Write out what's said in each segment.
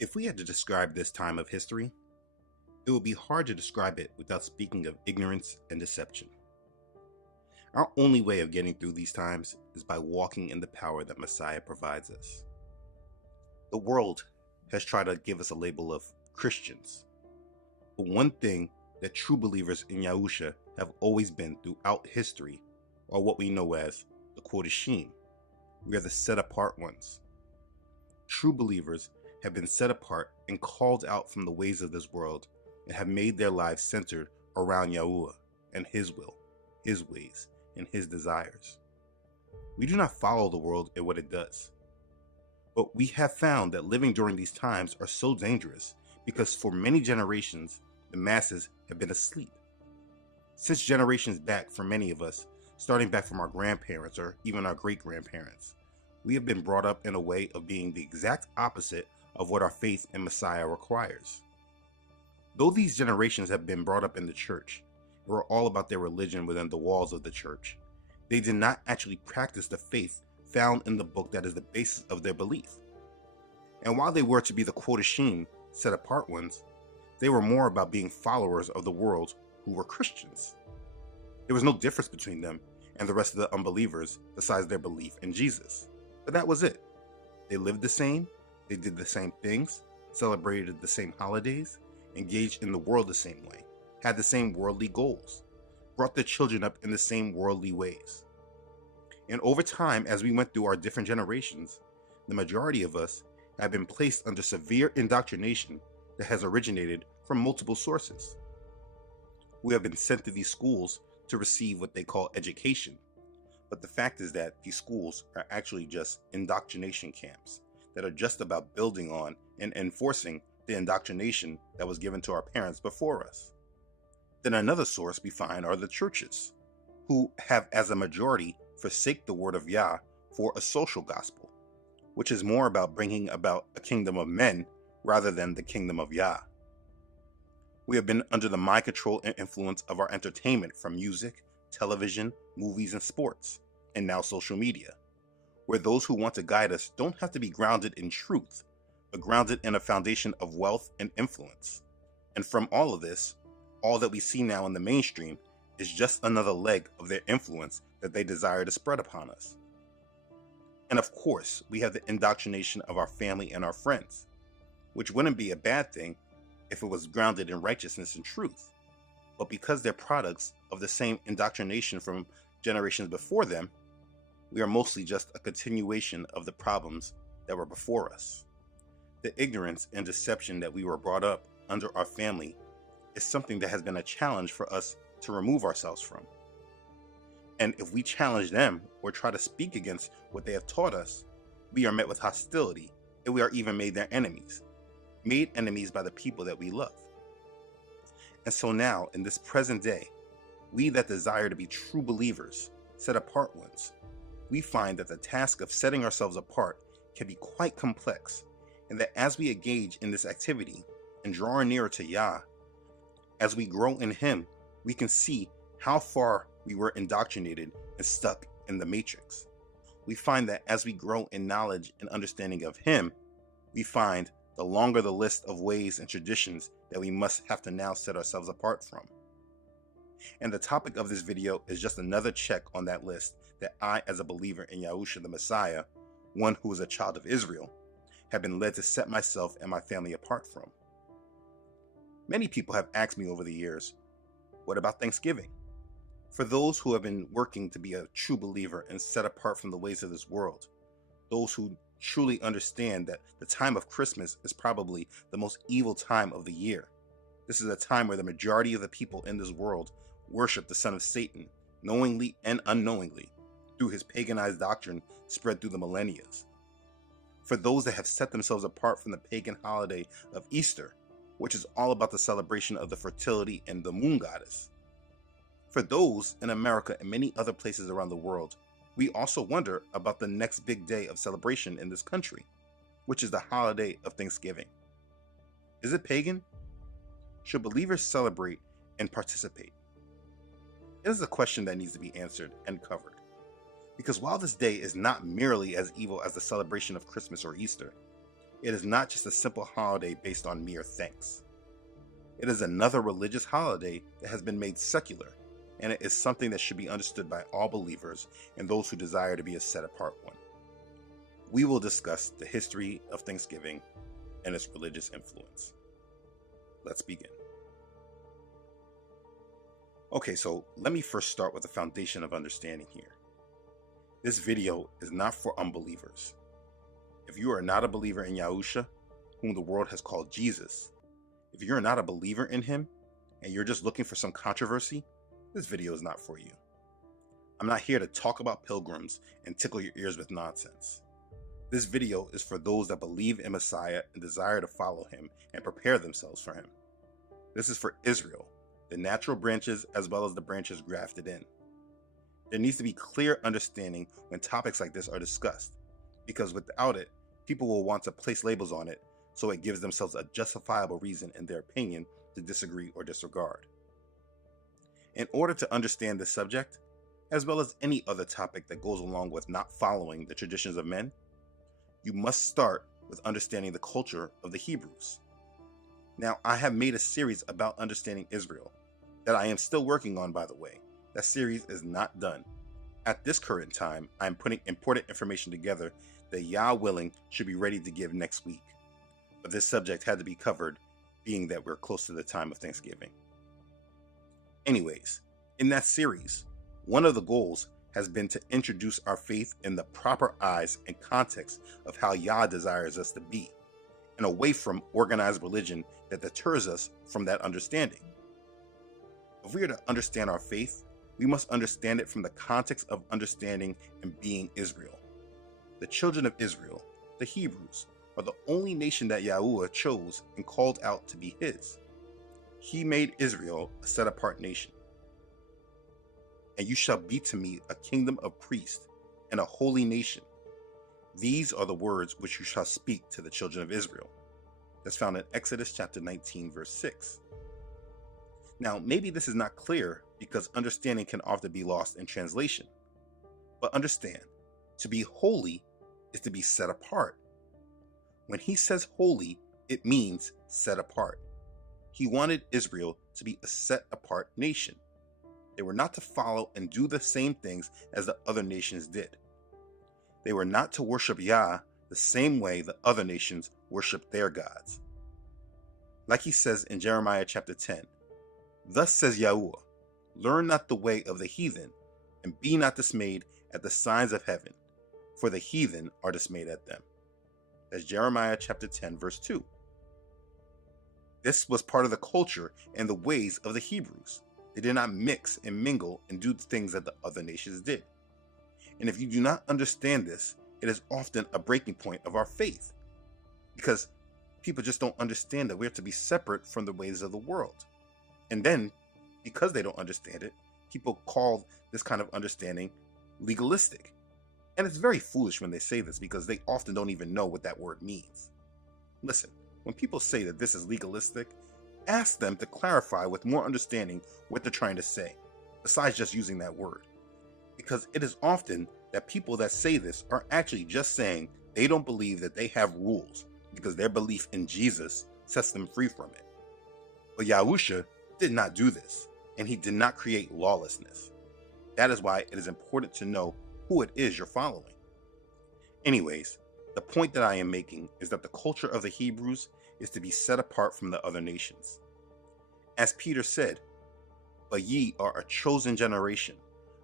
If we had to describe this time of history, it would be hard to describe it without speaking of ignorance and deception. Our only way of getting through these times is by walking in the power that Messiah provides us. The world has tried to give us a label of Christians, but one thing that true believers in Yahusha have always been throughout history are what we know as the Kodashim. We are the set apart ones. True believers have been set apart and called out from the ways of this world and have made their lives centered around Yahuah and His will, His ways, and His desires. We do not follow the world in what it does. But we have found that living during these times are so dangerous because for many generations, the masses have been asleep. Since generations back, for many of us, starting back from our grandparents or even our great-grandparents, we have been brought up in a way of being the exact opposite of what our faith in Messiah requires. Though these generations have been brought up in the church and were all about their religion within the walls of the church, they did not actually practice the faith found in the book that is the basis of their belief. And while they were to be the Kodashim, set apart ones, they were more about being followers of the world who were Christians. There was no difference between them and the rest of the unbelievers besides their belief in Jesus. But that was it. They lived the same, they did the same things, celebrated the same holidays, engaged in the world the same way, had the same worldly goals, brought their children up in the same worldly ways. And over time, as we went through our different generations, the majority of us have been placed under severe indoctrination that has originated from multiple sources. We have been sent to these schools to receive what they call education, but the fact is that these schools are actually just indoctrination camps that are just about building on and enforcing the indoctrination that was given to our parents before us. Then another source we find are the churches, who have as a majority forsake the word of Yah for a social gospel, which is more about bringing about a kingdom of men rather than the kingdom of Yah. We have been under the mind control and influence of our entertainment from music, television, movies, and sports, and now social media, where those who want to guide us don't have to be grounded in truth, but grounded in a foundation of wealth and influence. And from all of this, all that we see now in the mainstream is just another leg of their influence that they desire to spread upon us. And of course, we have the indoctrination of our family and our friends, which wouldn't be a bad thing if it was grounded in righteousness and truth. But because they're products of the same indoctrination from generations before them, we are mostly just a continuation of the problems that were before us. The ignorance and deception that we were brought up under our family is something that has been a challenge for us to remove ourselves from. And if we challenge them or try to speak against what they have taught us, we are met with hostility, and we are even made their enemies, made enemies by the people that we love. And so now, in this present day, we that desire to be true believers, set apart ones, we find that the task of setting ourselves apart can be quite complex, and that as we engage in this activity and draw nearer to Yah, as we grow in Him, we can see how far we were indoctrinated and stuck in the matrix. We find that as we grow in knowledge and understanding of Him, we find the longer the list of ways and traditions that we must have to now set ourselves apart from. And the topic of this video is just another check on that list that I, as a believer in Yahusha the Messiah, one who is a child of Israel, have been led to set myself and my family apart from. Many people have asked me over the years, what about Thanksgiving? For those who have been working to be a true believer and set apart from the ways of this world, those who truly understand that the time of Christmas is probably the most evil time of the year. This is a time where the majority of the people in this world worship the son of Satan, knowingly and unknowingly, through his paganized doctrine spread through the millennia. For those that have set themselves apart from the pagan holiday of Easter, which is all about the celebration of the fertility and the moon goddess. For those in America and many other places around the world, we also wonder about the next big day of celebration in this country, which is the holiday of Thanksgiving. Is it pagan? Should believers celebrate and participate? It is a question that needs to be answered and covered. Because while this day is not merely as evil as the celebration of Christmas or Easter, It is not just a simple holiday based on mere thanks. It is another religious holiday that has been made secular, and it is something that should be understood by all believers and those who desire to be a set-apart one. We will discuss the history of Thanksgiving and its religious influence. Let's begin. Okay, so let me first start with the foundation of understanding here. This video is not for unbelievers. If you are not a believer in Yahusha, whom the world has called Jesus, if you're not a believer in him and you're just looking for some controversy, this video is not for you. I'm not here to talk about pilgrims and tickle your ears with nonsense. This video is for those that believe in Messiah and desire to follow him and prepare themselves for him. This is for Israel, the natural branches as well as the branches grafted in. There needs to be clear understanding when topics like this are discussed, because without it, people will want to place labels on it so it gives themselves a justifiable reason in their opinion to disagree or disregard. In order to understand this subject, as well as any other topic that goes along with not following the traditions of men, you must start with understanding the culture of the Hebrews. Now, I have made a series about understanding Israel that I am still working on, by the way. That series is not done. At this current time, I am putting important information together that Yah willing should be ready to give next week. But this subject had to be covered, being that we're close to the time of Thanksgiving. Anyways, in that series, one of the goals has been to introduce our faith in the proper eyes and context of how Yah desires us to be, and away from organized religion that deters us from that understanding. If we are to understand our faith, we must understand it from the context of understanding and being Israel. The children of Israel, the Hebrews, are the only nation that Yahuah chose and called out to be his. He made Israel a set-apart nation. And you shall be to me a kingdom of priests and a holy nation. These are the words which you shall speak to the children of Israel. That's found in Exodus chapter 19, verse 6. Now, maybe this is not clear because understanding can often be lost in translation. But understand, to be holy is to be set apart. When he says holy, it means set apart. He wanted Israel to be a set apart nation. They were not to follow and do the same things as the other nations did. They were not to worship Yah the same way the other nations worship their gods. Like he says in Jeremiah chapter 10, "Thus says Yahuah, learn not the way of the heathen, and be not dismayed at the signs of heaven, for the heathen are dismayed at them." That's Jeremiah chapter 10, verse 2. This was part of the culture and the ways of the Hebrews. They did not mix and mingle and do the things that the other nations did. And if you do not understand this, it is often a breaking point of our faith, because people just don't understand that we are to be separate from the ways of the world. And then, because they don't understand it, people call this kind of understanding legalistic. And it's very foolish when they say this, because they often don't even know what that word means. Listen, when people say that this is legalistic, ask them to clarify with more understanding what they're trying to say, besides just using that word. Because it is often that people that say this are actually just saying they don't believe that they have rules, because their belief in Jesus sets them free from it. But Yahusha did not do this, and he did not create lawlessness. That is why it is important to know who it is you're following. Anyways, the point that I am making is that the culture of the Hebrews is to be set apart from the other nations. As Peter said, "But ye are a chosen generation,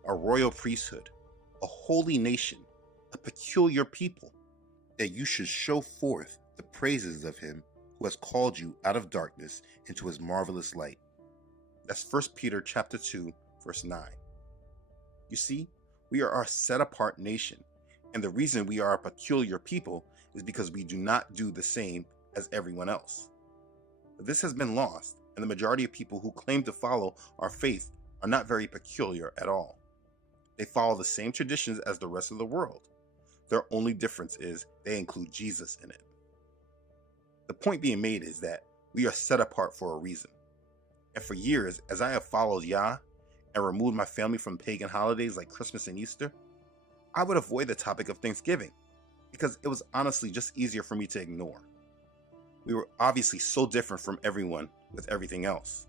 a royal priesthood, a holy nation, a peculiar people, that you should show forth the praises of him who has called you out of darkness into his marvelous light." That's 1 Peter chapter 2, verse 9. You see, we are a set-apart nation, and the reason we are a peculiar people is because we do not do the same as everyone else. But this has been lost, and the majority of people who claim to follow our faith are not very peculiar at all. They follow the same traditions as the rest of the world. Their only difference is they include Jesus in it. The point being made is that we are set apart for a reason. And for years, as I have followed Yah and removed my family from pagan holidays like Christmas and Easter, I would avoid the topic of Thanksgiving, because it was honestly just easier for me to ignore. We were obviously so different from everyone with everything else.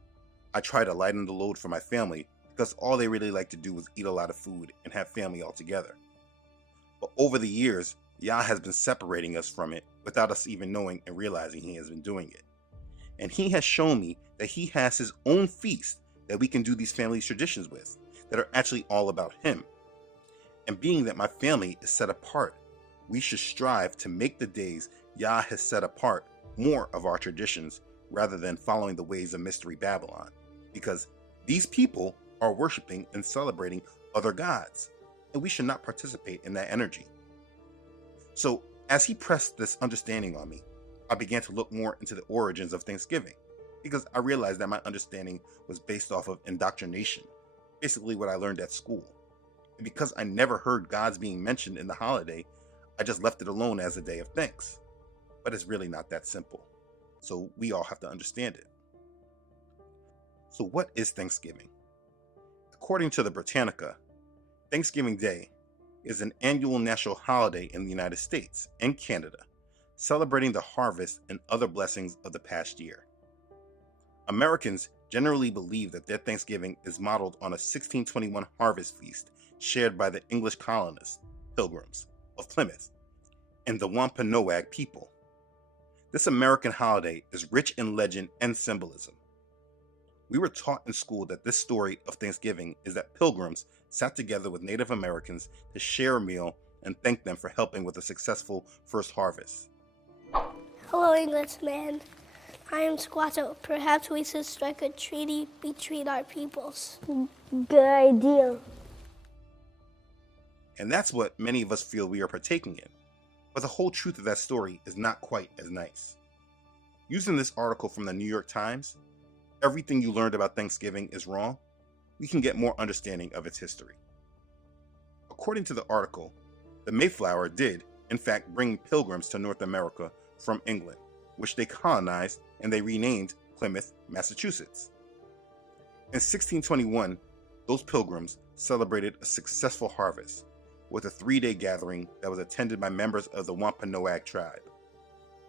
I tried to lighten the load for my family because all they really liked to do was eat a lot of food and have family all together. But over the years, Yah has been separating us from it without us even knowing and realizing he has been doing it. And he has shown me that he has his own feast that we can do these family traditions with that are actually all about him. And being that my family is set apart, we should strive to make the days Yah has set apart more of our traditions rather than following the ways of Mystery Babylon, because these people are worshiping and celebrating other gods, and we should not participate in that energy. So as he pressed this understanding on me, I began to look more into the origins of Thanksgiving, because I realized that my understanding was based off of indoctrination, basically what I learned at school. And because I never heard gods being mentioned in the holiday, I just left it alone as a day of thanks. But it's really not that simple. So we all have to understand it. So what is Thanksgiving? According to the Britannica, Thanksgiving Day is an annual national holiday in the United States and Canada, celebrating the harvest and other blessings of the past year. Americans generally believe that their Thanksgiving is modeled on a 1621 harvest feast shared by the English colonists, Pilgrims, of Plymouth, and the Wampanoag people. This American holiday is rich in legend and symbolism. We were taught in school that this story of Thanksgiving is that Pilgrims sat together with Native Americans to share a meal and thank them for helping with a successful first harvest. Hello, Englishman. I am Squatto. Perhaps we should strike a treaty between our peoples. Good idea. And that's what many of us feel we are partaking in. But the whole truth of that story is not quite as nice. Using this article from the New York Times, everything you learned about Thanksgiving is wrong, we can get more understanding of its history. According to the article, the Mayflower did, in fact, bring pilgrims to North America from England, which they colonized and they renamed Plymouth, Massachusetts. In 1621, those pilgrims celebrated a successful harvest with a 3-day gathering that was attended by members of the Wampanoag tribe.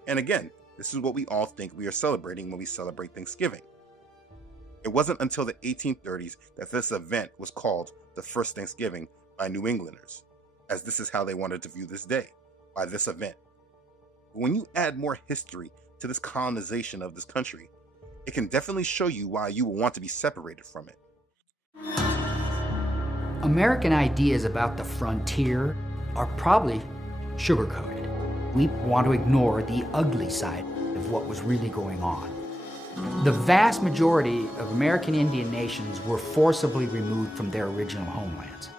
And again, this is what we all think we are celebrating when we celebrate Thanksgiving. It wasn't until the 1830s that this event was called the first Thanksgiving by New Englanders, as this is how they wanted to view this day, by this event. But when you add more history to this colonization of this country, it can definitely show you why you will want to be separated from it. American ideas about the frontier are probably sugar-coated. We want to ignore the ugly side of what was really going on. The vast majority of American Indian nations were forcibly removed from their original homelands.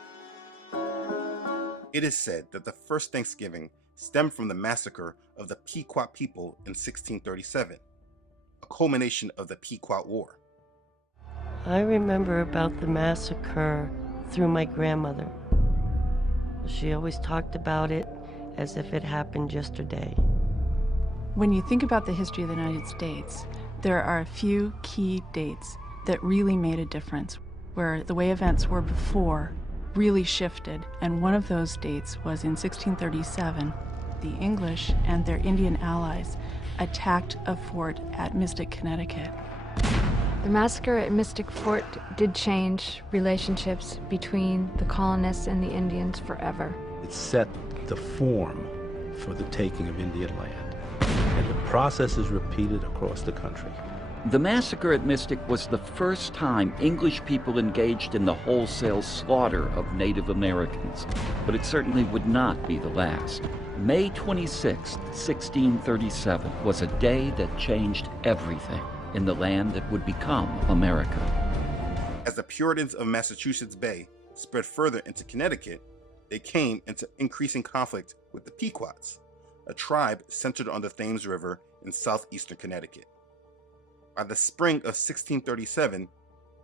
It is said that the first Thanksgiving stemmed from the massacre of the Pequot people in 1637, a culmination of the Pequot War. I remember about the massacre through my grandmother. She always talked about it as if it happened yesterday. When you think about the history of the United States, there are a few key dates that really made a difference, where the way events were before really shifted, and one of those dates was in 1637. The English and their Indian allies attacked a fort at Mystic, Connecticut. The massacre at Mystic Fort did change relationships between the colonists and the Indians forever. It set the form for the taking of Indian land, and the process is repeated across the country. The massacre at Mystic was the first time English people engaged in the wholesale slaughter of Native Americans, but it certainly would not be the last. May 26, 1637 was a day that changed everything in the land that would become America. As the Puritans of Massachusetts Bay spread further into Connecticut, they came into increasing conflict with the Pequots, a tribe centered on the Thames River in southeastern Connecticut. By the spring of 1637,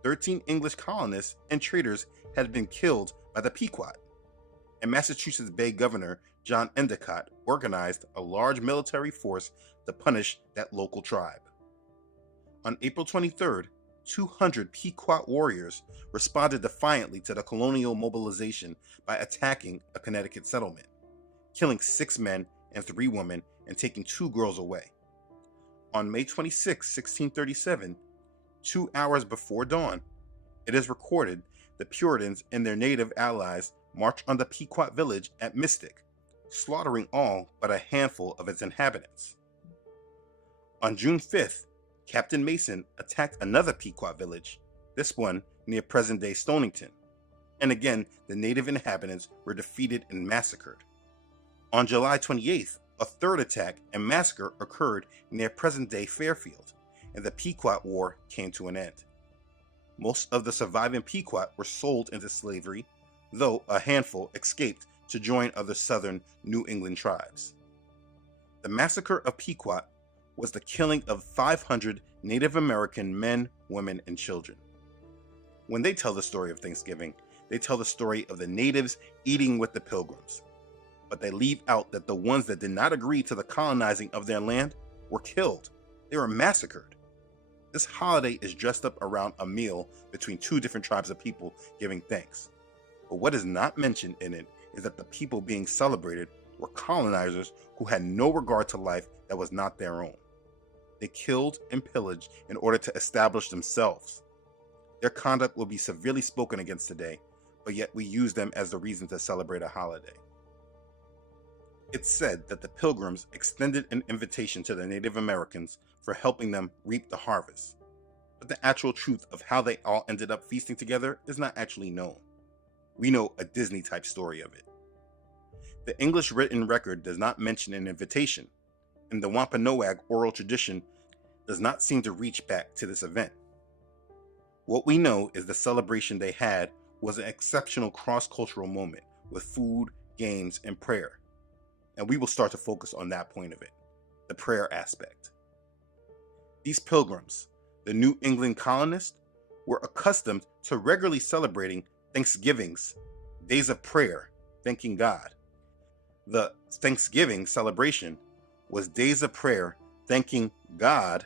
13 English colonists and traders had been killed by the Pequot, and Massachusetts Bay Governor John Endicott organized a large military force to punish that local tribe. On April 23rd, 200 Pequot warriors responded defiantly to the colonial mobilization by attacking a Connecticut settlement. killing 6 men and 3 women and taking 2 girls away. On May 26, 1637, 2 hours before dawn, it is recorded the Puritans and their native allies marched on the Pequot village at Mystic, slaughtering all but a handful of its inhabitants. On June 5th, Captain Mason attacked another Pequot village, this one near present-day Stonington, and again the native inhabitants were defeated and massacred. On July 28th, a third attack and massacre occurred near present-day Fairfield, and the Pequot War came to an end. Most of the surviving Pequot were sold into slavery, though a handful escaped to join other southern New England tribes. The massacre of Pequot was the killing of 500 Native American men, women, and children. When they tell the story of Thanksgiving, they tell the story of the natives eating with the pilgrims, but they leave out that the ones that did not agree to the colonizing of their land were killed. They were massacred. This holiday is dressed up around a meal between 2 different tribes of people giving thanks. But what is not mentioned in it is that the people being celebrated were colonizers who had no regard to life that was not their own. They killed and pillaged in order to establish themselves. Their conduct will be severely spoken against today, but yet we use them as the reason to celebrate a holiday. It's said that the Pilgrims extended an invitation to the Native Americans for helping them reap the harvest, but the actual truth of how they all ended up feasting together is not actually known. We know a Disney-type story of it. The English written record does not mention an invitation, and the Wampanoag oral tradition does not seem to reach back to this event. What we know is the celebration they had was an exceptional cross-cultural moment with food, games, and prayer. And we will start to focus on that point of it, the prayer aspect. These pilgrims, the New England colonists, were accustomed to regularly celebrating Thanksgivings, days of prayer, thanking God. The Thanksgiving celebration was days of prayer, thanking God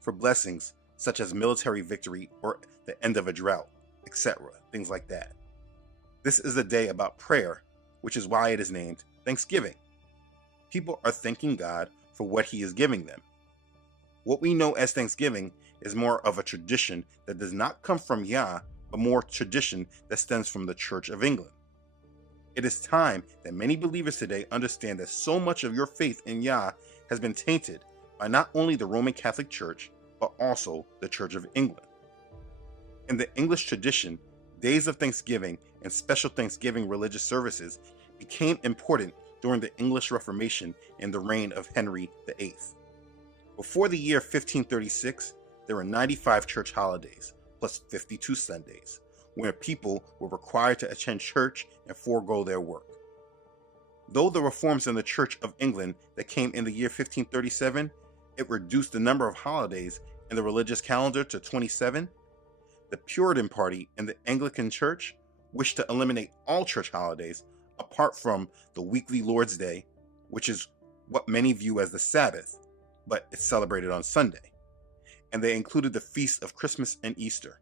for blessings such as military victory or the end of a drought, etc., things like that. This is a day about prayer, which is why it is named Thanksgiving. People are thanking God for what He is giving them. What we know as Thanksgiving is more of a tradition that does not come from Yah, but more tradition that stems from the Church of England. It is time that many believers today understand that so much of your faith in Yah has been tainted by not only the Roman Catholic Church, but also the Church of England. In the English tradition, days of Thanksgiving and special Thanksgiving religious services became important during the English Reformation in the reign of Henry VIII. Before the year 1536, there were 95 church holidays, plus 52 Sundays, where people were required to attend church and forego their work. Though the reforms in the Church of England that came in the year 1537, it reduced the number of holidays in the religious calendar to 27, the Puritan Party in the Anglican Church wished to eliminate all church holidays apart from the weekly Lord's Day, which is what many view as the Sabbath, but it's celebrated on Sunday. And they included the feasts of Christmas and Easter.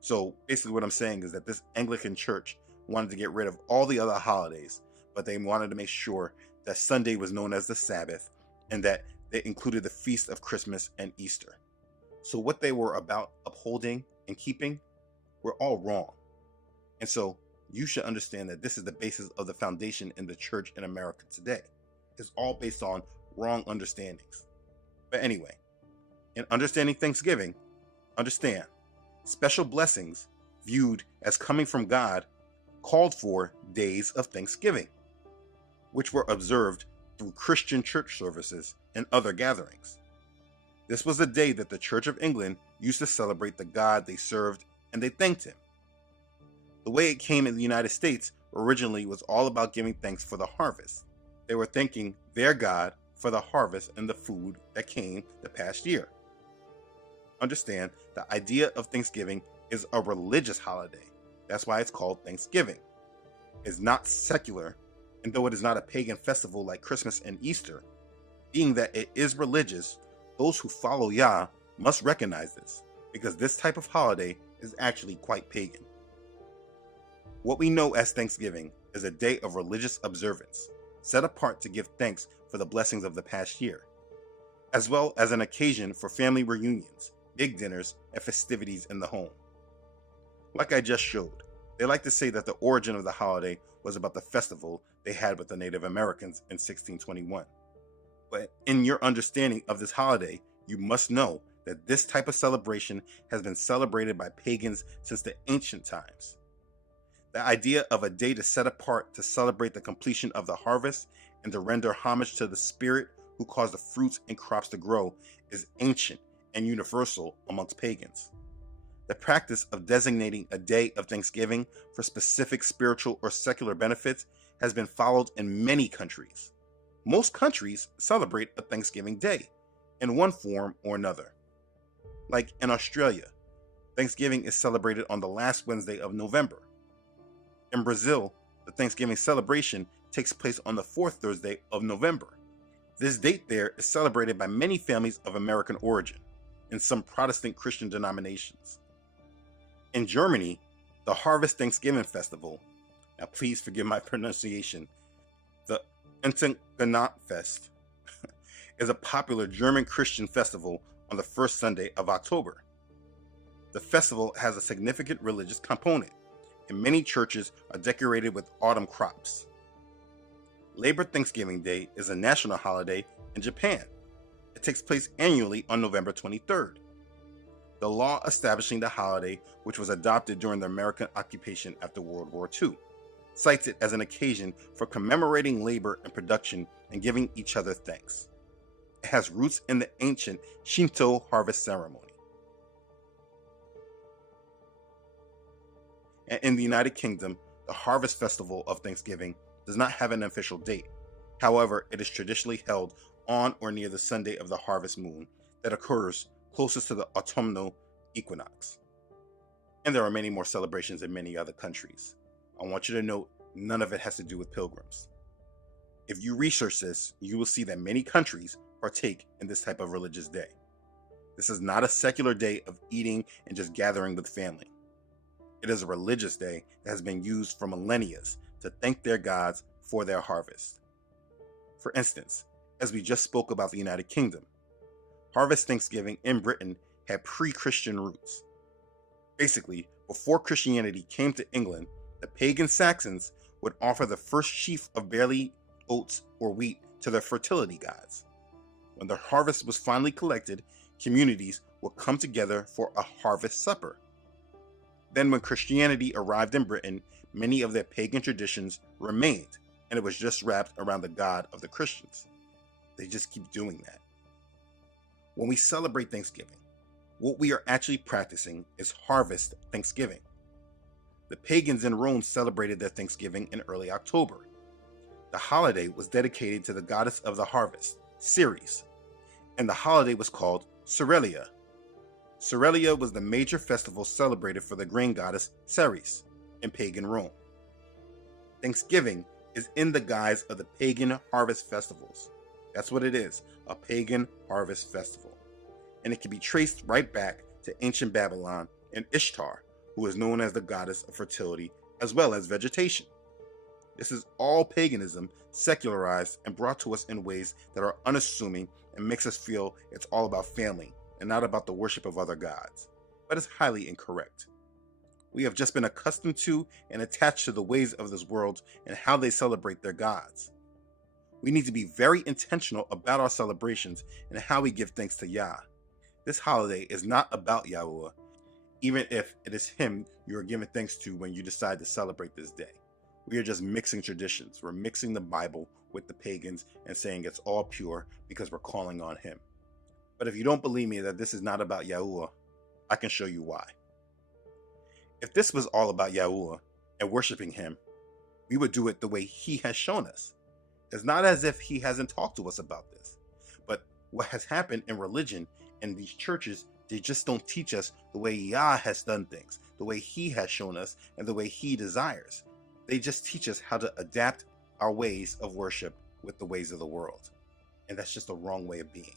So basically what I'm saying is that this Anglican church wanted to get rid of all the other holidays, but they wanted to make sure that Sunday was known as the Sabbath and that they included the feast of Christmas and Easter. So what they were about upholding and keeping were all wrong. And so you should understand that this is the basis of the foundation in the church in America today. It's all based on wrong understandings. But anyway, in understanding Thanksgiving, understand special blessings viewed as coming from God called for days of Thanksgiving, which were observed through Christian church services and other gatherings. This was a day that the Church of England used to celebrate the God they served, and they thanked Him. The way it came in the United States originally was all about giving thanks for the harvest. They were thanking their God for the harvest and the food that came the past year. Understand, the idea of Thanksgiving is a religious holiday. That's why it's called Thanksgiving. It's not secular, and though it is not a pagan festival like Christmas and Easter, being that it is religious, those who follow Yah must recognize this, because this type of holiday is actually quite pagan. What we know as Thanksgiving is a day of religious observance, set apart to give thanks for the blessings of the past year, as well as an occasion for family reunions, big dinners, and festivities in the home. Like I just showed, they like to say that the origin of the holiday was about the festival they had with the Native Americans in 1621. But in your understanding of this holiday, you must know that this type of celebration has been celebrated by pagans since the ancient times. The idea of a day to set apart to celebrate the completion of the harvest and to render homage to the spirit who caused the fruits and crops to grow is ancient and universal amongst pagans. The practice of designating a day of Thanksgiving for specific spiritual or secular benefits has been followed in many countries. Most countries celebrate a Thanksgiving Day in one form or another. Like in Australia, Thanksgiving is celebrated on the last Wednesday of November. In Brazil, the Thanksgiving celebration takes place on the fourth Thursday of November. This date there is celebrated by many families of American origin in some Protestant Christian denominations. In Germany, the Harvest Thanksgiving Festival, now please forgive my pronunciation, the Erntedankfest, is a popular German Christian festival on the first Sunday of October. The festival has a significant religious component, and many churches are decorated with autumn crops. Labor Thanksgiving Day is a national holiday in Japan. It takes place annually on November 23rd. The law establishing the holiday, which was adopted during the American occupation after World War II, cites it as an occasion for commemorating labor and production and giving each other thanks. It has roots in the ancient Shinto harvest ceremony. And in the United Kingdom, the Harvest Festival of Thanksgiving does not have an official date. However, it is traditionally held on or near the Sunday of the harvest moon that occurs closest to the autumnal equinox. And there are many more celebrations in many other countries. I want you to note, none of it has to do with pilgrims. If you research this, you will see that many countries partake in this type of religious day. This is not a secular day of eating and just gathering with family. It is a religious day that has been used for millennia to thank their gods for their harvest. For instance, as we just spoke about the United Kingdom, Harvest Thanksgiving in Britain had pre-Christian roots. Basically, before Christianity came to England, the pagan Saxons would offer the first sheaf of barley, oats, or wheat to their fertility gods. When the harvest was finally collected, communities would come together for a harvest supper. Then when Christianity arrived in Britain, many of their pagan traditions remained, and it was just wrapped around the God of the Christians. They just keep doing that. When we celebrate Thanksgiving, what we are actually practicing is Harvest Thanksgiving. The pagans in Rome celebrated their Thanksgiving in early October. The holiday was dedicated to the goddess of the harvest, Ceres, and the holiday was called Cerealia. Cerealia was the major festival celebrated for the grain goddess Ceres in pagan Rome. Thanksgiving is in the guise of the pagan harvest festivals. That's what it is, a pagan harvest festival. And it can be traced right back to ancient Babylon and Ishtar, who is known as the goddess of fertility as well as vegetation. This is all paganism secularized and brought to us in ways that are unassuming and makes us feel it's all about family and not about the worship of other gods, but it's highly incorrect. We have just been accustomed to and attached to the ways of this world and how they celebrate their gods. We need to be very intentional about our celebrations and how we give thanks to Yah. This holiday is not about Yahuah, even if it is him you are giving thanks to when you decide to celebrate this day. We are just mixing traditions. We're mixing the Bible with the pagans and saying it's all pure because we're calling on him. But if you don't believe me that this is not about Yahuah, I can show you why. If this was all about Yahuah and worshiping him, we would do it the way he has shown us. It's not as if he hasn't talked to us about this, but what has happened in religion and these churches, they just don't teach us the way Yah has done things, the way he has shown us, and the way he desires. They just teach us how to adapt our ways of worship with the ways of the world. And that's just a wrong way of being.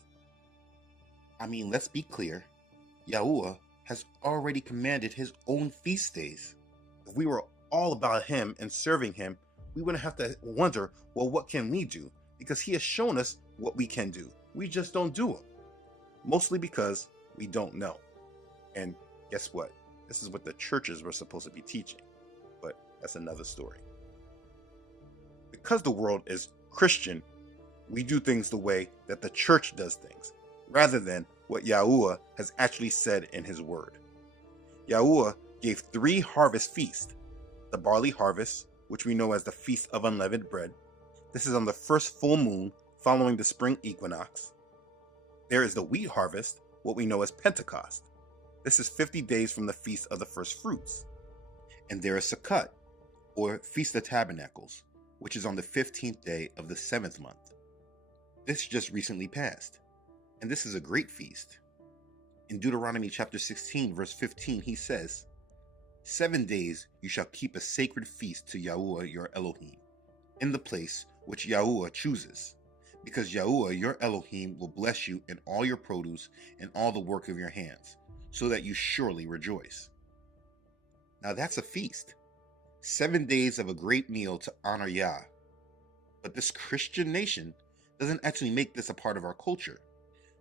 I mean, let's be clear. Yahuah has already commanded his own feast days. If we were all about him and serving him, we wouldn't have to wonder, well, what can we do? Because he has shown us what we can do. We just don't do them. Mostly because we don't know. And guess what? This is what the churches were supposed to be teaching. But that's another story. Because the world is Christian, we do things the way that the church does things, rather than what Yahuah has actually said in his word. Yahuah gave 3 harvest feasts. The barley harvest, which we know as the Feast of Unleavened Bread. This is on the first full moon following the spring equinox. There is the wheat harvest, what we know as Pentecost. This is 50 days from the Feast of the First Fruits. And there is Sukkot, or Feast of Tabernacles, which is on the 15th day of the 7th month. This just recently passed, and this is a great feast. In Deuteronomy chapter 16, verse 15, he says, 7 days you shall keep a sacred feast to Yahuah your Elohim, in the place which Yahuah chooses, because Yahuah your Elohim will bless you in all your produce and all the work of your hands, so that you surely rejoice. Now that's a feast. 7 days of a great meal to honor Yah. But this Christian nation doesn't actually make this a part of our culture.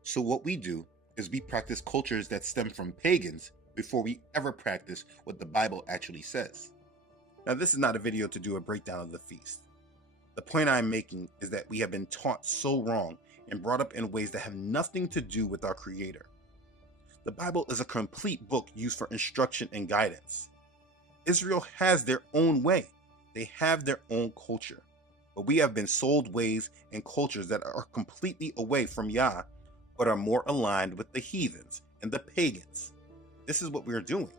So what we do is we practice cultures that stem from pagans before we ever practice what the Bible actually says. Now, this is not a video to do a breakdown of the feast. The point I'm making is that we have been taught so wrong and brought up in ways that have nothing to do with our Creator. The Bible is a complete book used for instruction and guidance. Israel has their own way. They have their own culture. But we have been sold ways and cultures that are completely away from Yah, but are more aligned with the heathens and the pagans. This is what we are doing.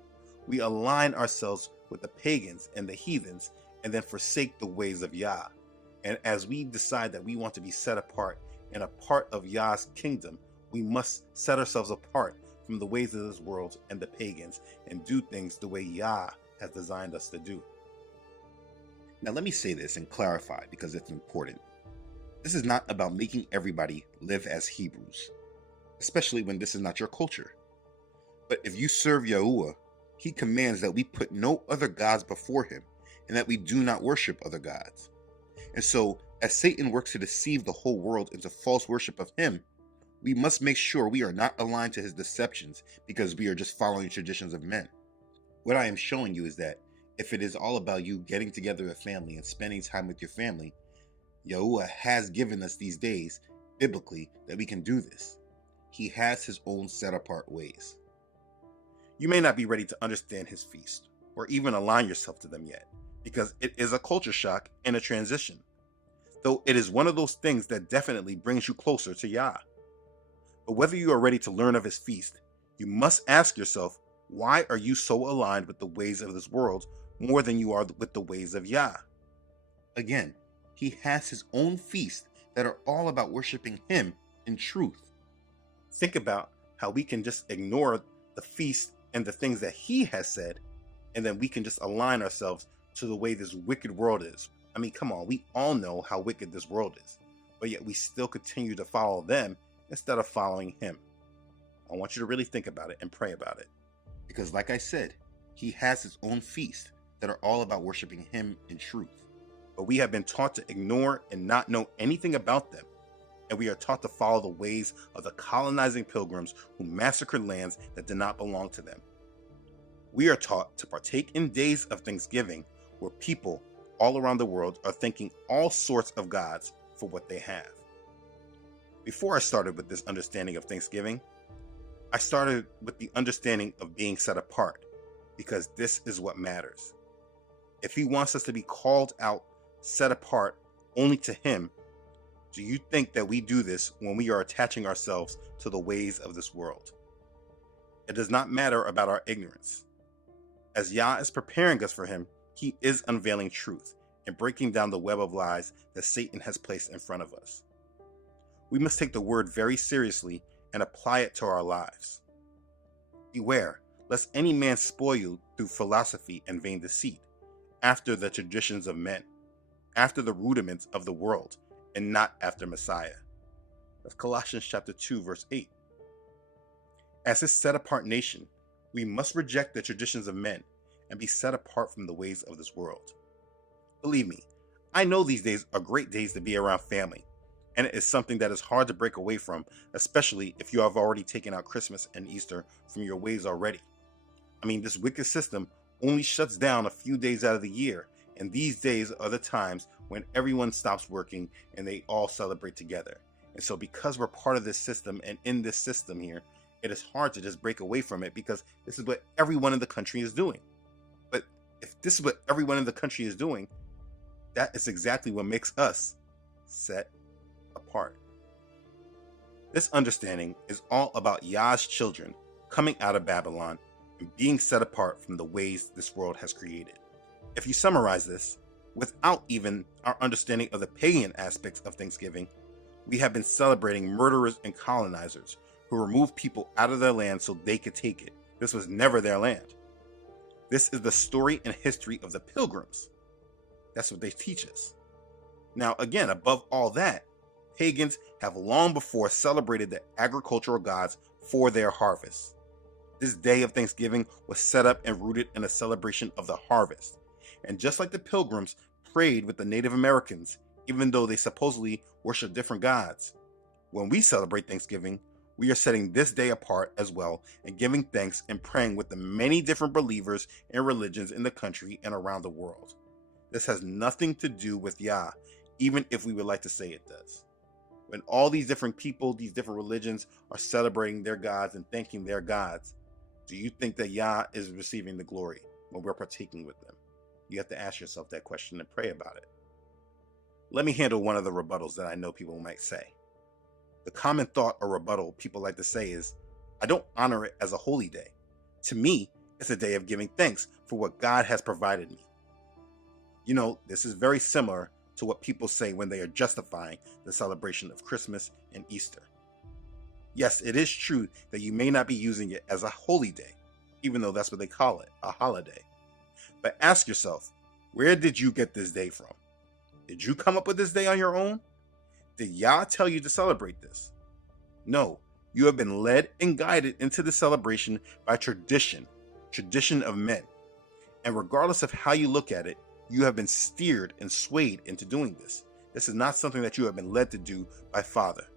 We align ourselves with the pagans and the heathens and then forsake the ways of Yah. And as we decide that we want to be set apart and a part of Yah's kingdom, we must set ourselves apart from the ways of this world and the pagans and do things the way Yah has designed us to do. Now let me say this and clarify because it's important. This is not about making everybody live as Hebrews, especially when this is not your culture. But if you serve Yahuah, he commands that we put no other gods before him and that we do not worship other gods. And so, as Satan works to deceive the whole world into false worship of him, we must make sure we are not aligned to his deceptions because we are just following traditions of men. What I am showing you is that if it is all about you getting together a family and spending time with your family, Yahuah has given us these days, biblically, that we can do this. He has his own set-apart ways. You may not be ready to understand his feast, or even align yourself to them yet, because it is a culture shock and a transition. Though it is one of those things that definitely brings you closer to Yah. But whether you are ready to learn of his feast, you must ask yourself, why are you so aligned with the ways of this world more than you are with the ways of Yah? Again, he has his own feasts that are all about worshiping him in truth. Think about how we can just ignore the feast and the things that he has said, and then we can just align ourselves to the way this wicked world is. I mean, come on, we all know how wicked this world is, but yet we still continue to follow them instead of following him. I want you to really think about it and pray about it. Because like I said, he has his own feasts that are all about worshiping him in truth. But we have been taught to ignore and not know anything about them. And we are taught to follow the ways of the colonizing pilgrims who massacred lands that did not belong to them. We are taught to partake in days of Thanksgiving where people all around the world are thanking all sorts of gods for what they have. Before I started with this understanding of Thanksgiving, I started with the understanding of being set apart, because this is what matters. If he wants us to be called out, set apart only to him, do you think that we do this when we are attaching ourselves to the ways of this world? It does not matter about our ignorance. As Yah is preparing us for him, he is unveiling truth and breaking down the web of lies that Satan has placed in front of us. We must take the word very seriously and apply it to our lives. Beware, lest any man spoil you through philosophy and vain deceit, after the traditions of men, after the rudiments of the world, and not after Messiah. That's Colossians chapter 2, verse 8. As his set-apart nation, we must reject the traditions of men and be set apart from the ways of this world. Believe me, I know these days are great days to be around family, and it is something that is hard to break away from, especially if you have already taken out Christmas and Easter from your ways already. I mean, this wicked system only shuts down a few days out of the year, and these days are the times when everyone stops working and they all celebrate together. And so because we're part of this system and in this system here, it is hard to just break away from it because this is what everyone in the country is doing. But if this is what everyone in the country is doing, that is exactly what makes us set apart. This understanding is all about Yah's children coming out of Babylon and being set apart from the ways this world has created. If you summarize this, without even our understanding of the pagan aspects of Thanksgiving, we have been celebrating murderers and colonizers who removed people out of their land so they could take it. This was never their land. This is the story and history of the pilgrims. That's what they teach us. Now, again, above all that, pagans have long before celebrated the agricultural gods for their harvest. This day of Thanksgiving was set up and rooted in a celebration of the harvest. And just like the pilgrims prayed with the Native Americans, even though they supposedly worship different gods, when we celebrate Thanksgiving, we are setting this day apart as well and giving thanks and praying with the many different believers and religions in the country and around the world. This has nothing to do with Yah, even if we would like to say it does. When all these different people, these different religions are celebrating their gods and thanking their gods, do you think that Yah is receiving the glory when we're partaking with them? You have to ask yourself that question and pray about it. Let me handle one of the rebuttals that I know people might say. The common thought or rebuttal people like to say is, I don't honor it as a holy day. To me, it's a day of giving thanks for what God has provided me. You know, this is very similar to what people say when they are justifying the celebration of Christmas and Easter. Yes, it is true that you may not be using it as a holy day, even though that's what they call it, a holiday. But ask yourself, where did you get this day from? Did you come up with this day on your own? Did Yah tell you to celebrate this? No, you have been led and guided into the celebration by tradition of men. And regardless of how you look at it, you have been steered and swayed into doing this. This is not something that you have been led to do by Father.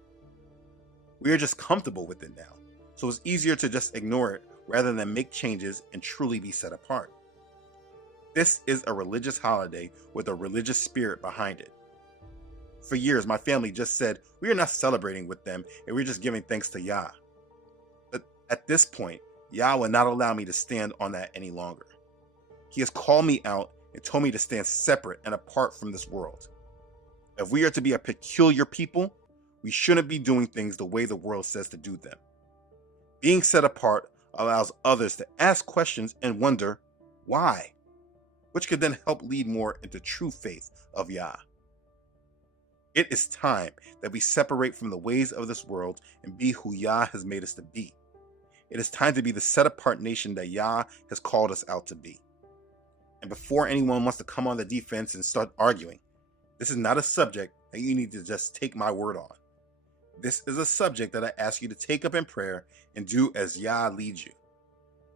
We are just comfortable with it now, so it's easier to just ignore it rather than make changes and truly be set apart. This is a religious holiday with a religious spirit behind it. For years, my family just said, we are not celebrating with them and we're just giving thanks to Yah. But at this point, Yah will not allow me to stand on that any longer. He has called me out and told me to stand separate and apart from this world. If we are to be a peculiar people, we shouldn't be doing things the way the world says to do them. Being set apart allows others to ask questions and wonder why, which could then help lead more into true faith of Yah. It is time that we separate from the ways of this world and be who Yah has made us to be. It is time to be the set-apart nation that Yah has called us out to be. And before anyone wants to come on the defense and start arguing, this is not a subject that you need to just take my word on. This is a subject that I ask you to take up in prayer and do as Yah leads you.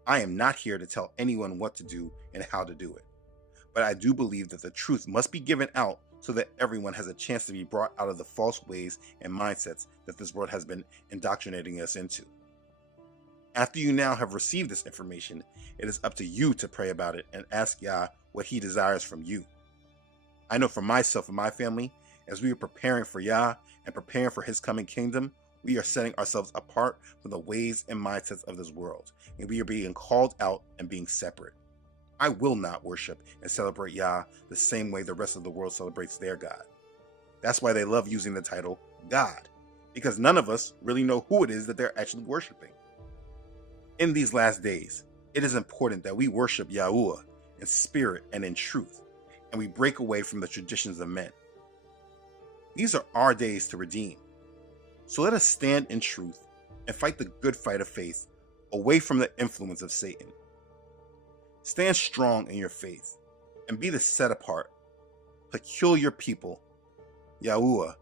I am not here to tell anyone what to do and how to do it. But I do believe that the truth must be given out so that everyone has a chance to be brought out of the false ways and mindsets that this world has been indoctrinating us into. After you now have received this information, it is up to you to pray about it and ask Yah what He desires from you. I know for myself and my family, as we are preparing for Yah and preparing for His coming kingdom, we are setting ourselves apart from the ways and mindsets of this world, and we are being called out and being separate. I will not worship and celebrate Yah the same way the rest of the world celebrates their God. That's why they love using the title God, because none of us really know who it is that they're actually worshiping. In these last days, it is important that we worship Yahuah in spirit and in truth, and we break away from the traditions of men. These are our days to redeem. So let us stand in truth and fight the good fight of faith away from the influence of Satan. Stand strong in your faith and be the set-apart, peculiar people Yahuah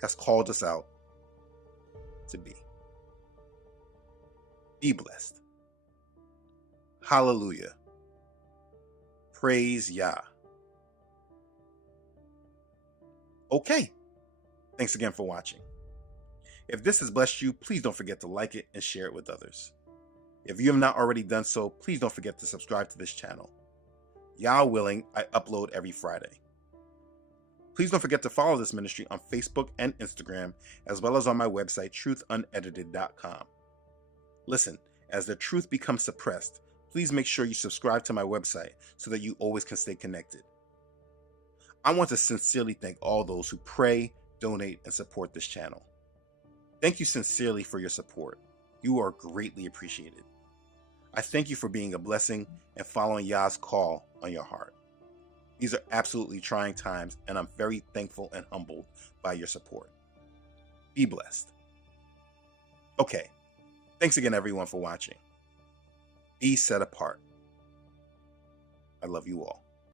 has called us out to be. Be blessed. Hallelujah. Praise Yah. Okay, thanks again for watching. If this has blessed you, please don't forget to like it and share it with others. If you have not already done so, please don't forget to subscribe to this channel. Yah willing, I upload every Friday. Please don't forget to follow this ministry on Facebook and Instagram, as well as on my website, truthunedited.com. Listen, as the truth becomes suppressed, please make sure you subscribe to my website so that you always can stay connected. I want to sincerely thank all those who pray, donate, and support this channel. Thank you sincerely for your support. You are greatly appreciated. I thank you for being a blessing and following Yah's call on your heart. These are absolutely trying times, and I'm very thankful and humbled by your support. Be blessed. Okay, thanks again everyone for watching. Be set apart. I love you all.